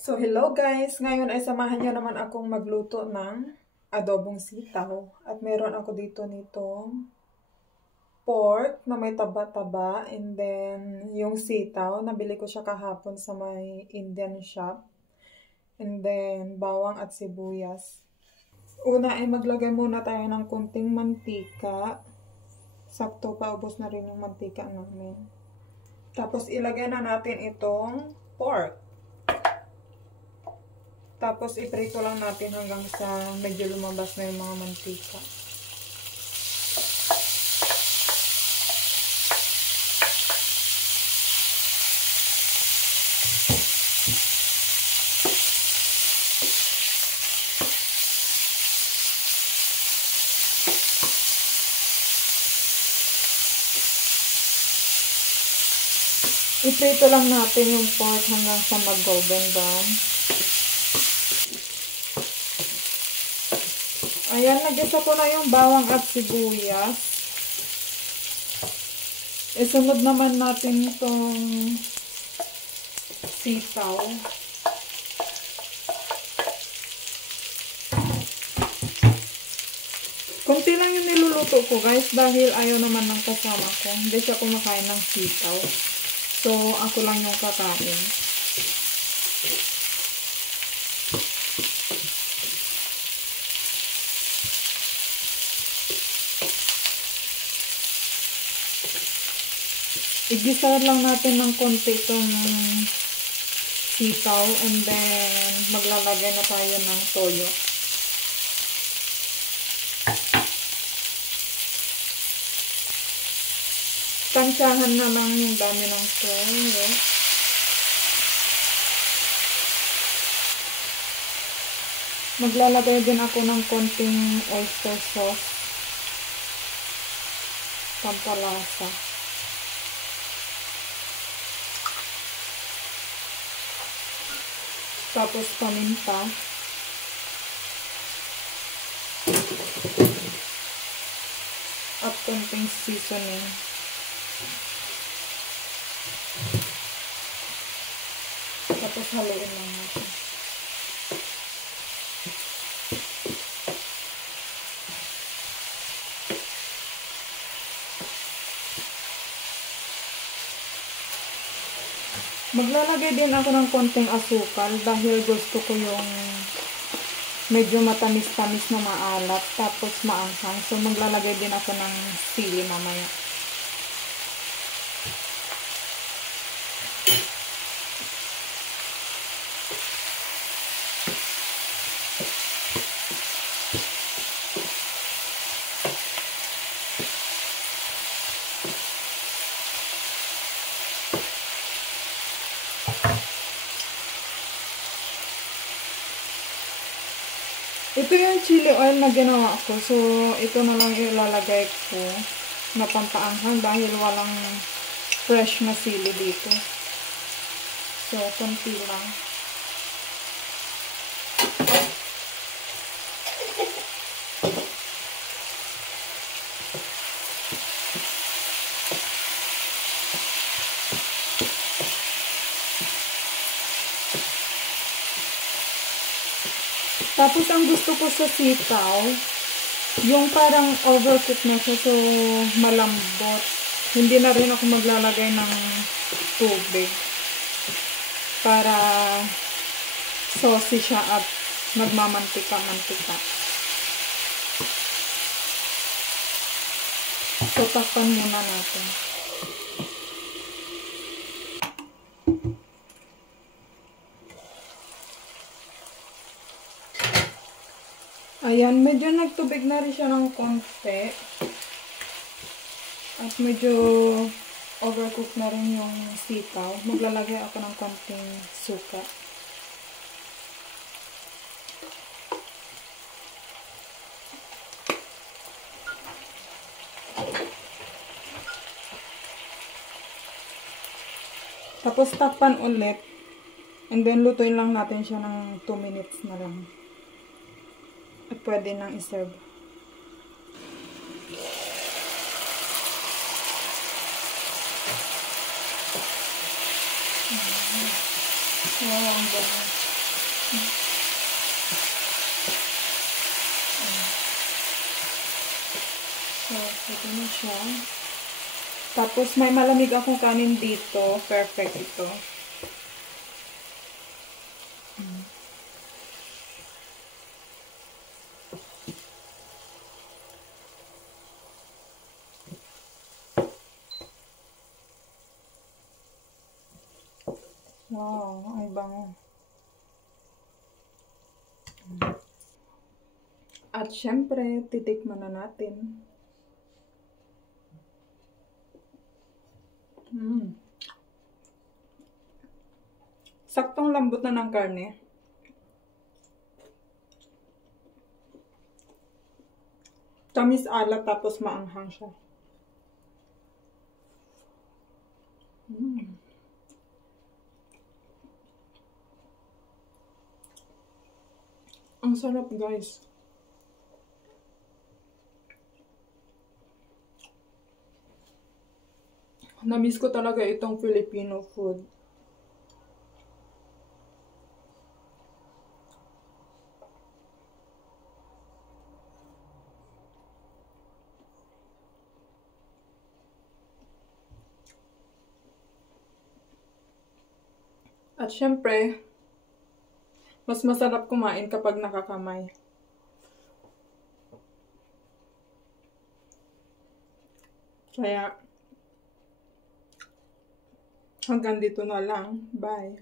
So, hello guys! Ngayon ay samahan niyo naman akong magluto ng adobong sitaw. At meron ako dito nitong pork na may taba-taba. And then, yung sitaw, nabili ko siya kahapon sa may Indian shop. And then, bawang at sibuyas. Una ay maglagay muna tayo ng kunting mantika. Sakto pa, ubos na rin yung mantika namin. Tapos, ilagay na natin itong pork. Tapos, iprito lang natin hanggang sa medyo lumabas na yung mga mantika. Iprito lang natin yung pork hanggang sa mag-golden brown. Ayan, nagisa ko na yung bawang at sibuyas. Isunod naman natin itong sitaw. Kunti lang yung niluluto ko guys dahil ayaw naman ng kasama ko. Hindi siya kumakain ng sitaw. So, ako lang yung kakain. Igisa lang natin ng konti itong sitaw and then maglalagay na tayo ng toyo. Tansyahan na lang yung dami ng toyo. Maglalagay din ako ng konting oyster sauce. Pampalasa. Tapos paminta. At konting seasoning. Tapos haluin lang natin. Maglalagay din ako ng konting asukal dahil gusto ko yung medyo matamis-tamis na maalat tapos maanghang. So maglalagay din ako ng sili mamaya. Ito yung chili oil na ginawa ko. So, ito na lang ilalagay ko na pampaanghang dahil walang fresh na sili dito. So, konti lang. Tapos, ang gusto ko sa sitaw, yung parang overcooked na siya, so malambot. Hindi na rin ako maglalagay ng tubig para saucy siya at magmamantika-mantika. So, takpan muna natin. Ayan, medyo nagtubig na rin siya ng konti. At medyo overcooked na rin yung sitaw. Maglalagay ako ng konting suka. Tapos takpan ulit. And then lutuin lang natin siya ng 2 minutes na lang. At pwede nang iserve. Wow, ang bango. So, ito na siya. Tapos, may malamig akong kanin dito. Perfect ito. Wow, ang bango. At syempre, titikman na natin. Saktong lambot na ng karne. Tamis alat tapos maanghang siya. Ang sarap, guys. Na-miss ko talaga itong Filipino food. At syempre, mas masarap kumain kapag nakakamay. Kaya, hanggang dito na lang. Bye.